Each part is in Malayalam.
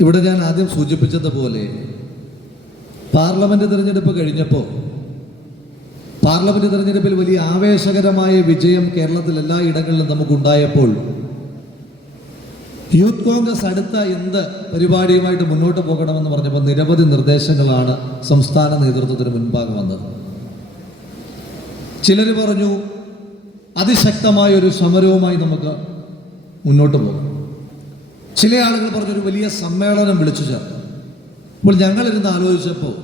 ഇവിടെ ഞാൻ ആദ്യം സൂചിപ്പിച്ചതുപോലെ പാർലമെന്റ് തിരഞ്ഞെടുപ്പ് കഴിഞ്ഞപ്പോൾ പാർലമെന്റ് തിരഞ്ഞെടുപ്പിൽ വലിയ ആവേശകരമായ വിജയം കേരളത്തിൽ എല്ലാ ഇടങ്ങളിലും നമുക്കുണ്ടായപ്പോൾ യൂത്ത് കോൺഗ്രസ് അടുത്ത എന്ത് പരിപാടിയുമായിട്ട് മുന്നോട്ട് പോകണമെന്ന് പറഞ്ഞപ്പോൾ നിരവധി നിർദ്ദേശങ്ങളാണ് സംസ്ഥാന നേതൃത്വത്തിന് മുൻപാകെ വന്നത്. ചിലർ പറഞ്ഞു അതിശക്തമായ ഒരു സമരവുമായി നമുക്ക് മുന്നോട്ട് പോകാം. ചില ആളുകൾ പറഞ്ഞൊരു വലിയ സമ്മേളനം വിളിച്ചു ചേർത്തു. അപ്പോൾ ഞങ്ങളിരുന്ന് ആലോചിച്ചപ്പോൾ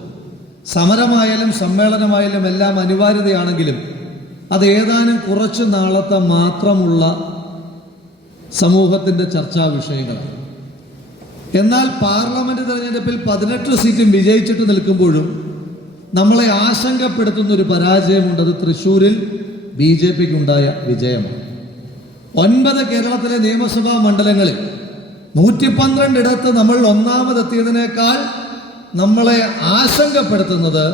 സമരമായാലും സമ്മേളനമായാലും എല്ലാം അനിവാര്യതയാണെങ്കിലും അത് ഏതാനും കുറച്ച് നാളത്തെ മാത്രമുള്ള സമൂഹത്തിന്റെ ചർച്ചാ വിഷയങ്ങളാണ്. എന്നാൽ പാർലമെന്റ് തെരഞ്ഞെടുപ്പിൽ പതിനെട്ട് സീറ്റും വിജയിച്ചിട്ട് നിൽക്കുമ്പോഴും നമ്മളെ ആശങ്കപ്പെടുത്തുന്ന ഒരു പരാജയമുണ്ട്. അത് തൃശ്ശൂരിൽ ബി ജെ പിക്കുണ്ടായ വിജയമാണ്. ഒൻപത് കേരളത്തിലെ നിയമസഭാ മണ്ഡലങ്ങളിൽ നൂറ്റി പന്ത്രണ്ട് ഇടത്ത് നമ്മൾ ഒന്നാമതെത്തിയതിനേക്കാൾ നമ്മളെ ആശങ്കപ്പെടുത്തുന്നത്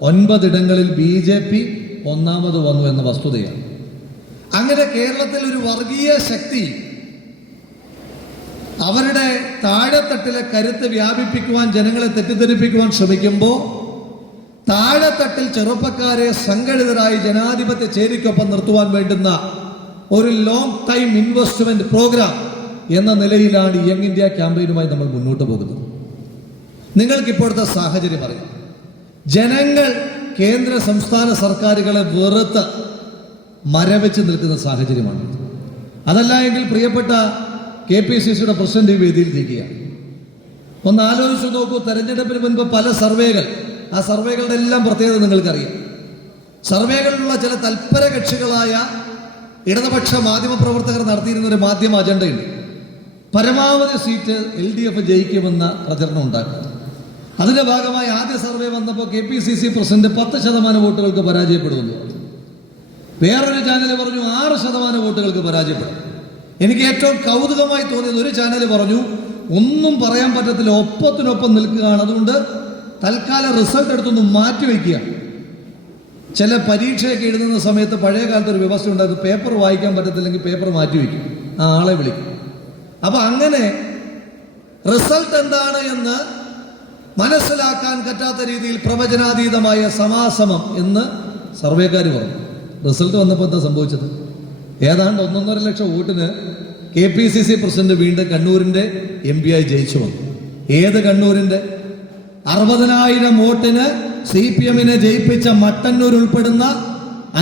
ഒൻപതിടങ്ങളിൽ ബി ജെ പി ഒന്നാമത് വന്നു എന്ന വസ്തുതയാണ്. അങ്ങനെ കേരളത്തിൽ ഒരു വർഗീയ ശക്തി അവരുടെ താഴെത്തട്ടിലെ കരുത്ത് വ്യാപിപ്പിക്കുവാൻ ജനങ്ങളെ തെറ്റിദ്ധരിപ്പിക്കുവാൻ ശ്രമിക്കുമ്പോൾ താഴെത്തട്ടിൽ ചെറുപ്പക്കാരെ സംഘടിതരായി ജനാധിപത്യ ചേരിക്കൊപ്പം നിർത്തുവാൻ വേണ്ടുന്ന ഒരു ലോങ് ടൈം ഇൻവെസ്റ്റ്മെന്റ് പ്രോഗ്രാം എന്ന നിലയിലാണ് യങ് ഇന്ത്യ ക്യാമ്പയിനുമായി നമ്മൾ മുന്നോട്ട് പോകുന്നത്. നിങ്ങൾക്ക് ഇപ്പോഴത്തെ സാഹചര്യം അറിയാം. ജനങ്ങൾ കേന്ദ്ര സംസ്ഥാന സർക്കാരുകളെ വെറുത്ത് മരവെച്ച് നിൽക്കുന്ന സാഹചര്യമാണ്. അതല്ല എങ്കിൽ പ്രിയപ്പെട്ട കെ പി സി സിയുടെ പ്രസിഡന്റ് ഈ വേദിയിൽ ഇരിക്കുകയാണ് ഒന്ന് ആലോചിച്ചു നോക്കൂ തെരഞ്ഞെടുപ്പിന് മുൻപ് പല സർവേകൾ ആ സർവേകളുടെ എല്ലാം പ്രത്യേകത നിങ്ങൾക്കറിയാം. സർവേകളിലുള്ള ചില തൽപര കക്ഷികളായ ഇടതുപക്ഷ മാധ്യമ പ്രവർത്തകർ നടത്തിയിരുന്ന ഒരു മാധ്യമ അജണ്ടയുണ്ട്. പരമാവധി സീറ്റ് എൽ ഡി എഫ് ജയിക്കുമെന്ന പ്രചരണം ഉണ്ടാക്കി. അതിന്റെ ഭാഗമായി ആദ്യ സർവേ വന്നപ്പോൾ K P C C president പത്ത് ശതമാനം വോട്ടുകൾക്ക് പരാജയപ്പെടുന്നു വേറൊരു ചാനൽ പറഞ്ഞു ആറ് ശതമാനം വോട്ടുകൾക്ക് പരാജയപ്പെടും. എനിക്ക് ഏറ്റവും കൗതുകമായി തോന്നിയത് ഒരു ചാനൽ പറഞ്ഞു ഒന്നും പറയാൻ പറ്റത്തില്ല ഒപ്പത്തിനൊപ്പം നിൽക്കുകയാണ്. അതുകൊണ്ട് തൽക്കാലം റിസൾട്ട് എടുത്തൊന്ന് മാറ്റിവെക്കുക ചില പരീക്ഷയൊക്കെ എഴുതുന്ന സമയത്ത് പഴയ കാലത്ത് ഒരു വ്യവസ്ഥ ഉണ്ടായിരുന്നു പേപ്പർ വായിക്കാൻ പറ്റത്തില്ലെങ്കിൽ പേപ്പർ മാറ്റിവെക്കും ആ ആളെ വിളിക്കും. അപ്പൊ അങ്ങനെ റിസൾട്ട് എന്താണ് എന്ന് മനസ്സിലാക്കാൻ പറ്റാത്ത രീതിയിൽ പ്രവചനാതീതമായ സമാസമം എന്ന് സർവേക്കാർ പറഞ്ഞു. റിസൾട്ട് വന്നപ്പോൾ എന്താ സംഭവിച്ചത്? ഏതാണ്ട് ഒന്നൊന്നര ലക്ഷം വോട്ടിന് K P C C president വീണ്ടും കണ്ണൂരിന്റെ എം പി ആയി ജയിച്ചു വന്നു. ഏത് കണ്ണൂരിന്റെ? അറുപതിനായിരം വോട്ടിന് സി പി എമ്മിനെ ജയിപ്പിച്ച മട്ടന്നൂർ ഉൾപ്പെടുന്ന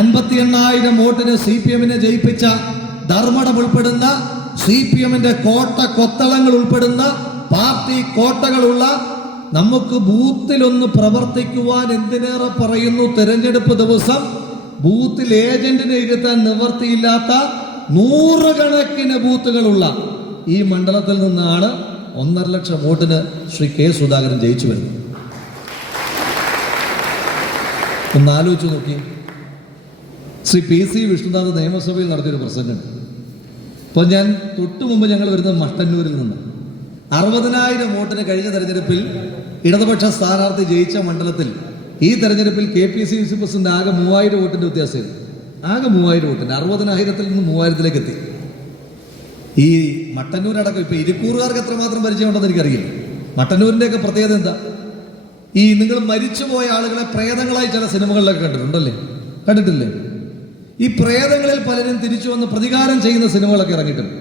അൻപത്തി എണ്ണായിരം വോട്ടിന് സി പി എമ്മിനെ ജയിപ്പിച്ച ധർമ്മടം ഉൾപ്പെടുന്ന സി പി എമ്മിന്റെ കോട്ട കൊത്തളങ്ങൾ ഉൾപ്പെടുന്ന പാർട്ടി കോട്ടകളുള്ള നമുക്ക് ബൂത്തിലൊന്ന് പ്രവർത്തിക്കുവാൻ എന്തിനേറെ പറയുന്നു തെരഞ്ഞെടുപ്പ് ദിവസം? ബൂത്തിൽ ഏജന്റിനെ ഇരുത്താൻ നിവർത്തിയില്ലാത്ത നൂറുകണക്കിന് ബൂത്തുകളുള്ള ഈ മണ്ഡലത്തിൽ നിന്നാണ് ഒന്നര ലക്ഷം വോട്ടിന് ശ്രീ കെ സുധാകരൻ ജയിച്ചു വരുന്നത്. ഒന്ന് ആലോചിച്ച് നോക്കി. ശ്രീ പി സി വിഷ്ണുനാഥ് നിയമസഭയിൽ നടത്തിയൊരു പ്രസംഗമുണ്ട്. അപ്പോൾ ഞാൻ തൊട്ടു മുമ്പ് ഞങ്ങൾ വരുന്നത് മട്ടന്നൂരിൽ നിന്ന്. അറുപതിനായിരം വോട്ടിന് കഴിഞ്ഞ തെരഞ്ഞെടുപ്പിൽ ഇടതുപക്ഷ സ്ഥാനാർത്ഥി ജയിച്ച മണ്ഡലത്തിൽ ഈ തെരഞ്ഞെടുപ്പിൽ K P C C president ആകെ മൂവായിരം വോട്ടിന്റെ വ്യത്യാസമായിരുന്നു. ആകെ മൂവായിരം വോട്ടിന് അറുപതിനായിരത്തിൽ നിന്ന് മൂവായിരത്തിലേക്ക് എത്തി. ഈ മട്ടന്നൂരടക്കം ഇപ്പൊ ഇരിക്കൂറുകാർക്ക് എത്രമാത്രം പരിചയമുണ്ടെന്ന് എനിക്കറിയില്ല. മട്ടന്നൂരിന്റെ ഒക്കെ പ്രത്യേകത എന്താ? ഈ നിങ്ങൾ മരിച്ചുപോയ ആളുകളെ പ്രേതങ്ങളായി ചില സിനിമകളിലൊക്കെ കണ്ടിട്ടുണ്ടല്ലേ? കണ്ടിട്ടില്ലേ? ഈ പ്രേതങ്ങളിൽ പലരും തിരിച്ചു വന്ന് പ്രതികാരം ചെയ്യുന്ന സിനിമകളൊക്കെ ഇറങ്ങിയിട്ടുണ്ട്.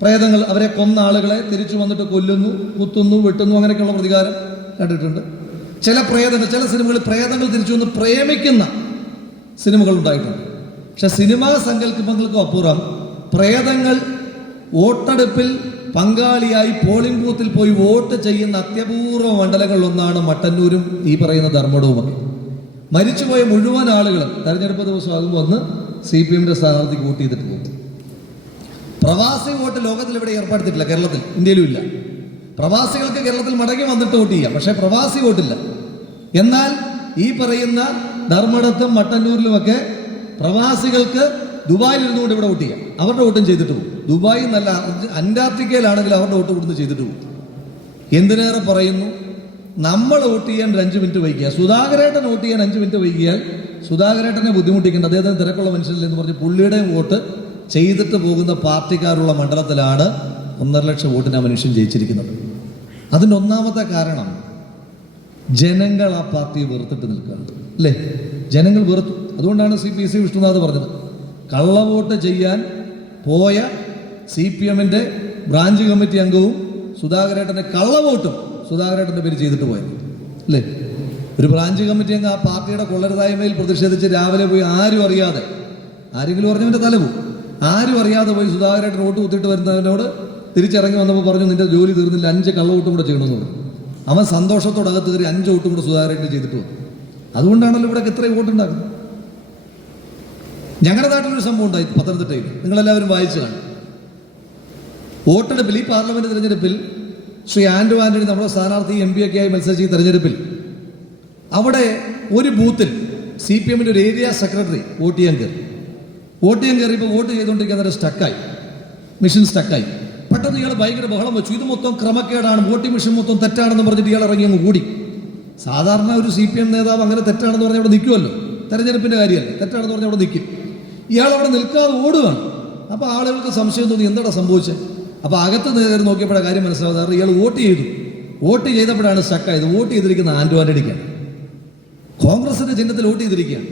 പ്രേതങ്ങൾ അവരെ കൊന്ന ആളുകളെ തിരിച്ചു വന്നിട്ട് കൊല്ലുന്നു കുത്തുന്നു വെട്ടുന്നു അങ്ങനെയൊക്കെയുള്ള പ്രതികാരം കണ്ടിട്ടുണ്ട്. ചില പ്രേതങ്ങൾ ചില സിനിമകളിൽ പ്രേതങ്ങൾ തിരിച്ചു വന്ന് പ്രേമിക്കുന്ന സിനിമകൾ ഉണ്ടായിട്ടുണ്ട്. പക്ഷെ സിനിമാ സങ്കല്പങ്ങൾക്കും അപ്പുറം പ്രേതങ്ങൾ വോട്ടെടുപ്പിൽ പങ്കാളിയായി പോളിംഗ് ബൂത്തിൽ പോയി വോട്ട് ചെയ്യുന്ന അത്യപൂർവ മണ്ഡലങ്ങളിലൊന്നാണ് മട്ടന്നൂരും ഈ പറയുന്ന ധർമ്മടവുമൊക്കെ മരിച്ചുപോയ മുഴുവൻ ആളുകൾ തെരഞ്ഞെടുപ്പ് ദിവസം ആകുമ്പോൾ ഒന്ന് സി പി എമ്മിന്റെ സ്ഥാനാർത്ഥിക്ക് വോട്ട് ചെയ്തിട്ട് പോകും. പ്രവാസി വോട്ട് ലോകത്തിൽ ഇവിടെ ഏർപ്പെടുത്തിയിട്ടില്ല? കേരളത്തിൽ. ഇന്ത്യയിലും ഇല്ല. പ്രവാസികൾക്ക് കേരളത്തിൽ മടങ്ങി വന്നിട്ട് വോട്ട് ചെയ്യാം. പക്ഷേ പ്രവാസി വോട്ടില്ല. എന്നാൽ ഈ പറയുന്ന ധർമ്മടത്തും മട്ടന്നൂരിലുമൊക്കെ പ്രവാസികൾക്ക് ദുബായിൽ ഇരുന്നുകൊണ്ട് ഇവിടെ വോട്ട് ചെയ്യാം. അവരുടെ വോട്ടും ചെയ്തിട്ട് പോകും. ദുബായി നല്ല അന്റാർട്ടിക്കയിലാണെങ്കിൽ അവരുടെ വോട്ട് കൊടുത്ത് ചെയ്തിട്ട് പോകും. എന്തിനേറെ പറയുന്നു? നമ്മൾ വോട്ട് ചെയ്യാൻ ഒരു അഞ്ച് മിനിറ്റ് വൈകിയാൽ സുധാകരേട്ടൻ വോട്ട് ചെയ്യാൻ അഞ്ച് മിനിറ്റ് വൈകിയാൽ സുധാകരേട്ടനെ ബുദ്ധിമുട്ടിക്കേണ്ട അദ്ദേഹത്തിന് തിരക്കുള്ള മനുഷ്യരിൽ എന്ന് പറഞ്ഞ് പുള്ളിയുടെയും വോട്ട് ചെയ്തിട്ട് പോകുന്ന പാർട്ടിക്കാരുള്ള മണ്ഡലത്തിലാണ് ഒന്നര ലക്ഷം വോട്ടിന് ആ മനുഷ്യൻ ജയിച്ചിരിക്കുന്നത്. അതിന്റെ ഒന്നാമത്തെ കാരണം ജനങ്ങൾ ആ പാർട്ടിയെ വെറുത്തിട്ട് നിൽക്കുകയാണ്. അല്ലേ? ജനങ്ങൾ വെറുത്തു. അതുകൊണ്ടാണ് സി പി സി വിഷ്ണുനാഥ് പറഞ്ഞത്. കള്ളവോട്ട് ചെയ്യാൻ പോയ സി പി എമ്മിന്റെ ബ്രാഞ്ച് കമ്മിറ്റി അംഗവും സുധാകരേട്ടന്റെ കള്ളവോട്ടും സുധാകരേട്ടന്റെ പേര് ചെയ്തിട്ട് പോയത്. അല്ലേ? ഒരു ബ്രാഞ്ച് കമ്മിറ്റി അങ്ങ് ആ പാർട്ടിയുടെ കൊള്ളരുതായ്മയിൽ പ്രതിഷേധിച്ച് രാവിലെ പോയി ആരും അറിയാതെ ആരെങ്കിലും പറഞ്ഞവന്റെ തല പോകും ആരും അറിയാതെ പോയി സുധാകരേട്ടൻ വോട്ട് കുത്തിയിട്ട് വരുന്നവനോട് തിരിച്ചിറങ്ങി വന്നപ്പോൾ പറഞ്ഞു നിന്റെ ജോലി തീർന്നില്ല അഞ്ച് കള്ളവോട്ടും കൂടെ ചെയ്യണമെന്ന് പറഞ്ഞു. അവൻ സന്തോഷത്തോടെ അകത്ത് കയറി അഞ്ച് വോട്ടും കൂടെ സുധാകരേട്ടൻ ചെയ്തിട്ട് വന്നു. അതുകൊണ്ടാണല്ലോ ഇവിടെ ഇത്രയും വോട്ടുണ്ടാക്കുന്നത് ഞങ്ങളുടെ നാട്ടിലൊരു സംഭവം ഉണ്ടായി പത്തനംതിട്ടയിൽ. നിങ്ങളെല്ലാവരും വായിച്ചു കാണും. വോട്ടെടുപ്പിൽ ഈ പാർലമെന്റ് തിരഞ്ഞെടുപ്പിൽ ശ്രീ ആന്റോ ആന്റണി നമ്മുടെ സ്ഥാനാർത്ഥി എം പി ഒക്കെ ആയി മത്സരിച്ച ഈ തെരഞ്ഞെടുപ്പിൽ. അവിടെ ഒരു ബൂത്തിൽ സി പി എമ്മിന്റെ ഒരു ഏരിയ സെക്രട്ടറി വോട്ട് ചെയ്യാൻ കയറി. വോട്ട് ചെയ്യാൻ കയറിയപ്പോൾ വോട്ട് ചെയ്തുകൊണ്ടിരിക്കുക നേരം സ്റ്റക്കായി മെഷീൻ സ്റ്റക്കായി പെട്ടെന്ന് ഇയാൾ ഭയങ്കര ബഹളം വെച്ചു. ഇത് മൊത്തം ക്രമക്കേടാണ്. വോട്ടിംഗ് മെഷീൻ മൊത്തം തെറ്റാണെന്ന് പറഞ്ഞിട്ട് ഇയാൾ ഇറങ്ങി അങ്ങ് കൂടി. സാധാരണ ഒരു സി പി എം നേതാവ് അങ്ങനെ തെറ്റാണെന്ന് പറഞ്ഞാൽ അവിടെ നിൽക്കുമല്ലോ തെരഞ്ഞെടുപ്പിന്റെ കാര്യമല്ല? തെറ്റാണെന്ന് പറഞ്ഞാൽ അവിടെ നിൽക്കും. ഇയാൾ അവിടെ നിൽക്കാതെ ഓടുകയാണ് അപ്പോൾ ആളുകൾക്ക് സംശയം തോന്നി എന്താണ് സംഭവിച്ചത് അപ്പോൾ അകത്ത് നേരം നോക്കിയപ്പോഴാണ് കാര്യം മനസ്സിലാവാതെ ഇയാൾ വോട്ട് ചെയ്തു. വോട്ട് ചെയ്തപ്പോഴാണ് സ്റ്റക്കായത് വോട്ട് ചെയ്തിരിക്കുന്ന ആന്റോ ആന്റണിക്കാണ് കോൺഗ്രസിന്റെ ചിഹ്നത്തിൽ വോട്ട് ചെയ്തിരിക്കുകയാണ്.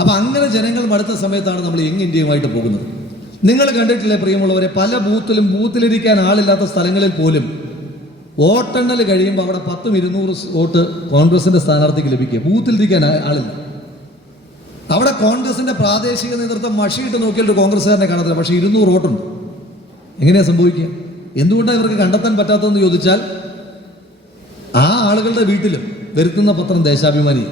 അപ്പൊ അങ്ങനെ ജനങ്ങൾ മടുത്ത സമയത്താണ് നമ്മൾ യങ് ഇന്ത്യയുമായിട്ട് പോകുന്നത്. നിങ്ങൾ കണ്ടിട്ടില്ലേ പ്രിയമുള്ളവരെ പല ബൂത്തിലും ബൂത്തിലിരിക്കാൻ ആളില്ലാത്ത സ്ഥലങ്ങളിൽ പോലും വോട്ടെണ്ണൽ കഴിയുമ്പോൾ അവിടെ പത്തും ഇരുന്നൂറ് വോട്ട് കോൺഗ്രസിന്റെ സ്ഥാനാർത്ഥിക്ക് ലഭിക്കുക. ബൂത്തിലിരിക്കാൻ ആളില്ല. അവിടെ കോൺഗ്രസിന്റെ പ്രാദേശിക നേതൃത്വം മഷിയിട്ട് നോക്കിയിട്ട് കോൺഗ്രസ്സുകാരനെ കാണത്തില്ല. പക്ഷേ ഇരുന്നൂറ് വോട്ടുണ്ട്. എങ്ങനെയാ സംഭവിക്കുക? എന്തുകൊണ്ടാണ് ഇവർക്ക് കണ്ടെത്താൻ പറ്റാത്തതെന്ന് ചോദിച്ചാൽ ആ ആളുകളുടെ വീട്ടിലും വരുത്തുന്ന പത്രം ദേശാഭിമാനി.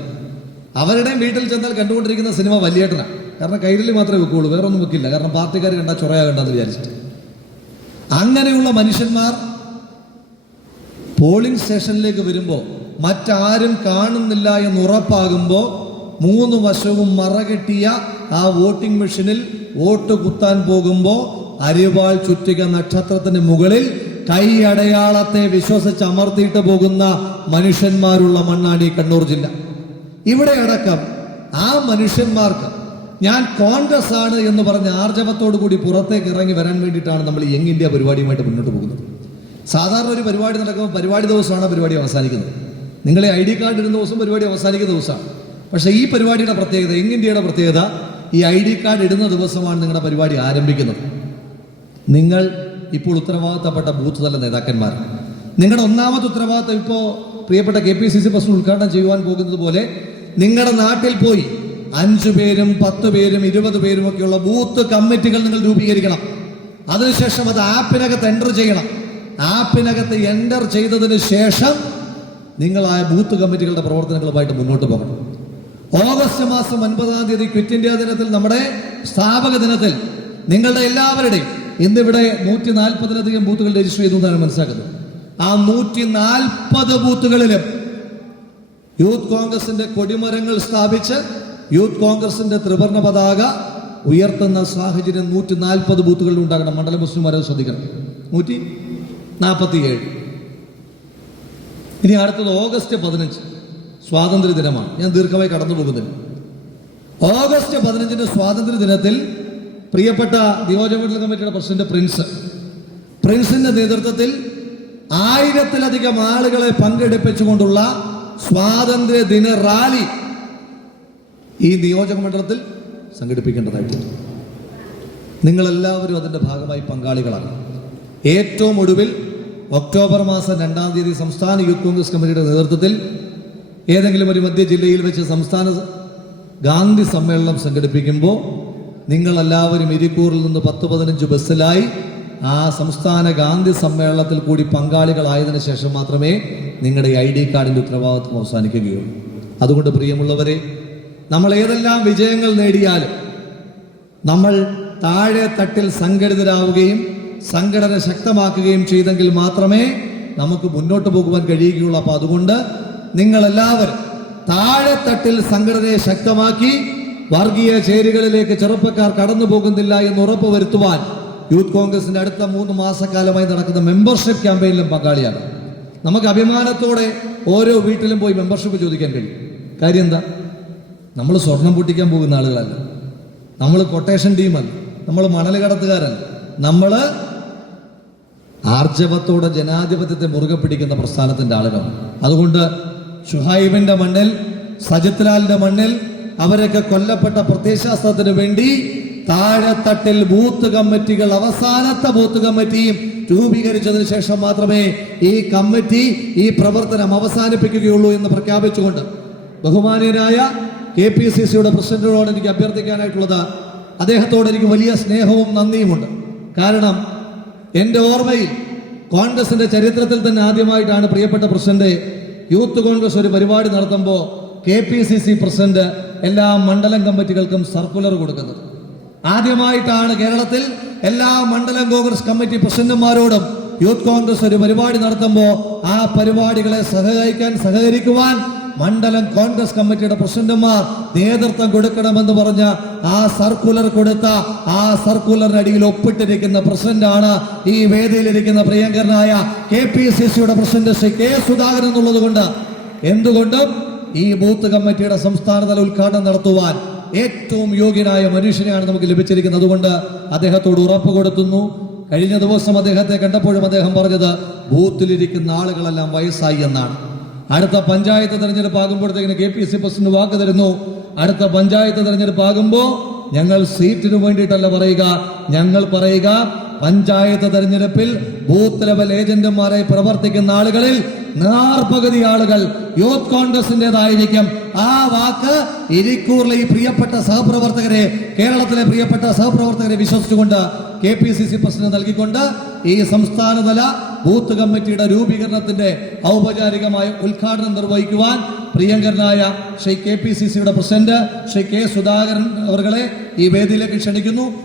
അവരുടെയും വീട്ടിൽ ചെന്നാൽ കണ്ടുകൊണ്ടിരിക്കുന്ന സിനിമ വലിയേട്ടനാണ് കാരണം കൈരളി മാത്രമേ വെക്കുള്ളൂ വേറെ ഒന്നും വെക്കില്ല. കാരണം പാർട്ടിക്കാർ കണ്ടാൽ ചൊറയാകണ്ടെന്ന് വിചാരിച്ചിട്ട്. അങ്ങനെയുള്ള മനുഷ്യന്മാർ പോളിംഗ് സ്റ്റേഷനിലേക്ക് വരുമ്പോൾ മറ്റാരും കാണുന്നില്ല എന്ന് ഉറപ്പാകുമ്പോൾ മൂന്ന് വശവും മറകെട്ടിയ ആ വോട്ടിംഗ് മെഷീനിൽ വോട്ട് കുത്താൻ പോകുമ്പോൾ അരിവാൾ ചുറ്റിക നക്ഷത്രത്തിന് മുകളിൽ കൈ അടയാളത്തെ വിശ്വസിച്ച് അമർത്തിയിട്ട് പോകുന്ന മനുഷ്യന്മാരുള്ള മണ്ണാണ് ഈ കണ്ണൂർ ജില്ല. ഇവിടെ അടക്കം ആ മനുഷ്യന്മാർക്ക് ഞാൻ കോൺഗ്രസ് ആണ് എന്ന് പറഞ്ഞ ആർജവത്തോടു കൂടി പുറത്തേക്ക് ഇറങ്ങി വരാൻ വേണ്ടിയിട്ടാണ് നമ്മൾ യങ് ഇന്ത്യ പരിപാടിയുമായിട്ട് മുന്നോട്ട് പോകുന്നത്. സാധാരണ ഒരു പരിപാടി നടക്കുമ്പോൾ പരിപാടി ദിവസമാണ് പരിപാടി അവസാനിക്കുന്നത്. നിങ്ങളെ ഐ ഡി കാർഡ് ഇടുന്ന ദിവസം പരിപാടി അവസാനിക്കുന്ന ദിവസമാണ്. പക്ഷേ ഈ പരിപാടിയുടെ പ്രത്യേകത യങ് ഇന്ത്യയുടെ പ്രത്യേകത ഈ ഐ ഡി കാർഡ് ഇടുന്ന ദിവസമാണ് നിങ്ങളുടെ പരിപാടി ആരംഭിക്കുന്നത്. നിങ്ങൾ ഇപ്പോൾ ഉത്തരവാദിത്തപ്പെട്ട ബൂത്ത് തല നേതാക്കന്മാർ. നിങ്ങളുടെ ഒന്നാമത്തെ ഉത്തരവാദിത്തം ഇപ്പോൾ പ്രിയപ്പെട്ട K P C C president ഉദ്ഘാടനം ചെയ്യുവാൻ പോകുന്നത് പോലെ നിങ്ങളുടെ നാട്ടിൽ പോയി അഞ്ചു പേരും പത്ത് പേരും ഇരുപത് പേരും ഒക്കെയുള്ള ബൂത്ത് കമ്മിറ്റികൾ നിങ്ങൾ രൂപീകരിക്കണം. അതിനുശേഷം അത് ആപ്പിനകത്ത് എന്റർ ചെയ്യണം. ആപ്പിനകത്ത് എന്റർ ചെയ്തതിന് ശേഷം നിങ്ങൾ ആ ബൂത്ത് കമ്മിറ്റികളുടെ പ്രവർത്തനങ്ങളുമായിട്ട് മുന്നോട്ട് പോകണം. ഓഗസ്റ്റ് മാസം ഒൻപതാം തീയതി ക്വിറ്റ് ഇന്ത്യ ദിനത്തിൽ നമ്മുടെ സ്ഥാപക ദിനത്തിൽ നിങ്ങളുടെ എല്ലാവരുടെയും ഇന്നിവിടെ നൂറ്റി നാൽപ്പതിലധികം ബൂത്തുകൾ രജിസ്റ്റർ ചെയ്തു എന്നാണ് മനസ്സിലാക്കുന്നത്. ആ നൂറ്റി നാൽപ്പത് ബൂത്തുകളിലും യൂത്ത് കോൺഗ്രസിന്റെ കൊടിമരങ്ങൾ സ്ഥാപിച്ച് യൂത്ത് കോൺഗ്രസിന്റെ ത്രിവർണ പതാക ഉയർത്തുന്ന സാഹചര്യം നൂറ്റി നാൽപ്പത് ബൂത്തുകളിൽ ഉണ്ടാകണം. മണ്ഡലം മുസ്ലിംമാരെ ശ്രദ്ധിക്കണം. നൂറ്റി നാൽപ്പത്തിയേഴ് ഇനി അടുത്തത് ഓഗസ്റ്റ് പതിനഞ്ച്. സ്വാതന്ത്ര്യ ദിനമാണ് ഞാൻ ദീർഘമായി കടന്നു പോകുന്നില്ല ഓഗസ്റ്റ് പതിനഞ്ചിന് സ്വാതന്ത്ര്യ ദിനത്തിൽ പ്രിയപ്പെട്ട നിയോജകമണ്ഡല കമ്മിറ്റിയുടെ പ്രസിഡന്റ് പ്രിൻസ്. പ്രിൻസിന്റെ നേതൃത്വത്തിൽ ആയിരത്തിലധികം ആളുകളെ പങ്കെടുപ്പിച്ചുകൊണ്ടുള്ള സ്വാതന്ത്ര്യ ദിന റാലി ഈ നിയോജക മണ്ഡലത്തിൽ സംഘടിപ്പിക്കേണ്ടതായിട്ടുണ്ട്. നിങ്ങളെല്ലാവരും അതിന്റെ ഭാഗമായി പങ്കാളികളാണ്. ഏറ്റവും ഒടുവിൽ ഒക്ടോബർ മാസം രണ്ടാം തീയതി സംസ്ഥാന യൂത്ത് കോൺഗ്രസ് കമ്മിറ്റിയുടെ നേതൃത്വത്തിൽ ഏതെങ്കിലും ഒരു മധ്യ ജില്ലയിൽ വെച്ച് സംസ്ഥാന ഗാന്ധി സമ്മേളനം സംഘടിപ്പിക്കുമ്പോൾ നിങ്ങളെല്ലാവരും ഇരിക്കൂറിൽ നിന്ന് പത്ത് പതിനഞ്ച് ബസ്സിലായി ആ സംസ്ഥാന ഗാന്ധി സമ്മേളനത്തിൽ കൂടി പങ്കാളികളായതിനു ശേഷം മാത്രമേ നിങ്ങളുടെ ഐ ഡി കാർഡിന്റെ ഉത്തരവാദിത്വം അവസാനിക്കുകയുള്ളൂ. അതുകൊണ്ട് പ്രിയമുള്ളവരെ നമ്മൾ ഏതെല്ലാം വിജയങ്ങൾ നേടിയാലും നമ്മൾ താഴെ തട്ടിൽ സംഘടിതരാവുകയും സംഘടന ശക്തമാക്കുകയും ചെയ്തെങ്കിൽ മാത്രമേ നമുക്ക് മുന്നോട്ട് പോകുവാൻ കഴിയുകയുള്ളൂ. അപ്പോൾ അതുകൊണ്ട് നിങ്ങളെല്ലാവരും താഴെ തട്ടിൽ സംഘടനയെ ശക്തമാക്കി വർഗീയ ചേരികളിലേക്ക് ചെറുപ്പക്കാർ കടന്നു പോകുന്നില്ല എന്ന് ഉറപ്പ് വരുത്തുവാൻ യൂത്ത് കോൺഗ്രസിന്റെ അടുത്ത മൂന്ന് മാസക്കാലമായി നടക്കുന്ന മെമ്പർഷിപ്പ് ക്യാമ്പയിനിലും പങ്കാളിയാണ്. നമുക്ക് അഭിമാനത്തോടെ ഓരോ വീട്ടിലും പോയി മെമ്പർഷിപ്പ് ചോദിക്കാൻ കഴിയും. കാര്യം എന്താ നമ്മൾ സ്വർണം പൊട്ടിക്കാൻ പോകുന്ന ആളുകളല്ല. നമ്മൾ കൊട്ടേഷൻ ടീമല്ല നമ്മൾ മണൽ കടത്തുകാരല്ല നമ്മൾ ആർജവത്തോടെ ജനാധിപത്യത്തെ മുറുകെ പിടിക്കുന്ന പ്രസ്ഥാനത്തിന്റെ ആളുകളാണ്. അതുകൊണ്ട് ഷുഹൈബിന്റെ മണ്ണിൽ സജിത് ലാലിന്റെ മണ്ണിൽ അവരൊക്കെ കൊല്ലപ്പെട്ട പ്രത്യയശാസ്ത്രത്തിന് വേണ്ടി താഴെത്തട്ടിൽ ബൂത്ത് കമ്മിറ്റികൾ അവസാനത്തെ ബൂത്ത് കമ്മിറ്റിയും രൂപീകരിച്ചതിന് ശേഷം മാത്രമേ ഈ കമ്മിറ്റി ഈ പ്രവർത്തനം അവസാനിപ്പിക്കുകയുള്ളൂ എന്ന് പ്രഖ്യാപിച്ചുകൊണ്ട് ബഹുമാനീയനായ കെ പി സി സിയുടെ പ്രസിഡന്റിനോട് എനിക്ക് അഭ്യർത്ഥിക്കാനായിട്ടുള്ളത് അദ്ദേഹത്തോട് എനിക്ക് വലിയ സ്നേഹവും നന്ദിയുമുണ്ട്. കാരണം എന്റെ ഓർമ്മയിൽ കോൺഗ്രസിന്റെ ചരിത്രത്തിൽ തന്നെ ആദ്യമായിട്ടാണ് പ്രിയപ്പെട്ട പ്രസിഡന്റ് യൂത്ത് കോൺഗ്രസ് ഒരു പരിപാടി നടത്തുമ്പോൾ K P C C president എല്ലാ മണ്ഡലം കമ്മിറ്റികൾക്കും സർക്കുലർ കൊടുക്കുന്നത്. ആദ്യമായിട്ടാണ് കേരളത്തിൽ എല്ലാ മണ്ഡലം കോൺഗ്രസ് കമ്മിറ്റി പ്രസിഡന്റുമാരോടും യൂത്ത് കോൺഗ്രസ് ഒരു പരിപാടി നടത്തുമ്പോൾ ആ പരിപാടികളെ സഹകരിക്കാൻ സഹകരിക്കുവാൻ മണ്ഡലം കോൺഗ്രസ് കമ്മിറ്റിയുടെ പ്രസിഡന്റുമാർ നേതൃത്വം കൊടുക്കണമെന്ന് പറഞ്ഞ ആ സർക്കുലർ കൊടുത്ത ആ സർക്കുലറിന് അടിയിൽ ഒപ്പിട്ടിരിക്കുന്ന പ്രസിഡന്റാണ് ഈ വേദിയിലിരിക്കുന്ന പ്രിയങ്കരനായ കെ പി സി സിയുടെ പ്രസിഡന്റ് ശ്രീ കെ സുധാകരൻ എന്നുള്ളത് കൊണ്ട് എന്തുകൊണ്ടും ഈ ബൂത്ത് കമ്മിറ്റിയുടെ സംസ്ഥാനതല ഉദ്ഘാടനം നടത്തുവാൻ ഏറ്റവും യോഗ്യനായ മനുഷ്യനെയാണ് നമുക്ക് ലഭിച്ചിരിക്കുന്നത്. അതുകൊണ്ട് അദ്ദേഹത്തോട് ഉറപ്പ് കൊടുത്തുന്നു. കഴിഞ്ഞ ദിവസം അദ്ദേഹത്തെ കണ്ടപ്പോഴും അദ്ദേഹം പറഞ്ഞത് ബൂത്തിലിരിക്കുന്ന ആളുകളെല്ലാം വയസ്സായി എന്നാണ്. അടുത്ത പഞ്ചായത്ത് തെരഞ്ഞെടുപ്പ് ആകുമ്പോഴത്തേക്കിന് കെ പി സി പ്രസിഡന്റ് വാക്ക് തരുന്നു. അടുത്ത പഞ്ചായത്ത് തെരഞ്ഞെടുപ്പ് ആകുമ്പോൾ ഞങ്ങൾ സീറ്റിനു വേണ്ടിയിട്ടല്ല പറയുക ഞങ്ങൾ പറയുക പഞ്ചായത്ത് തെരഞ്ഞെടുപ്പിൽ ബൂത്ത് ലെവൽ ഏജന്റുമാരായി പ്രവർത്തിക്കുന്ന ആളുകളിൽ നാർപകുതി ആളുകൾ യൂത്ത് കോൺഗ്രസിന്റെതായിരിക്കും ആ വാക്ക് ഇരിക്കൂറിലെ ഈ പ്രിയപ്പെട്ട സഹപ്രവർത്തകരെ കേരളത്തിലെ പ്രിയപ്പെട്ട സഹപ്രവർത്തകരെ വിശ്വസിച്ചുകൊണ്ട് K P C C president നൽകിക്കൊണ്ട് ഈ സംസ്ഥാനതല ബൂത്ത് കമ്മിറ്റിയുടെ രൂപീകരണത്തിന്റെ ഔപചാരികമായ ഉദ്ഘാടനം നിർവഹിക്കുവാൻ പ്രിയങ്കരനായ ശ്രീ കെ പി സി സിയുടെ പ്രസിഡന്റ് ശ്രീ കെ സുധാകരൻ അവരെ ഈ വേദിയിലേക്ക് ക്ഷണിക്കുന്നു.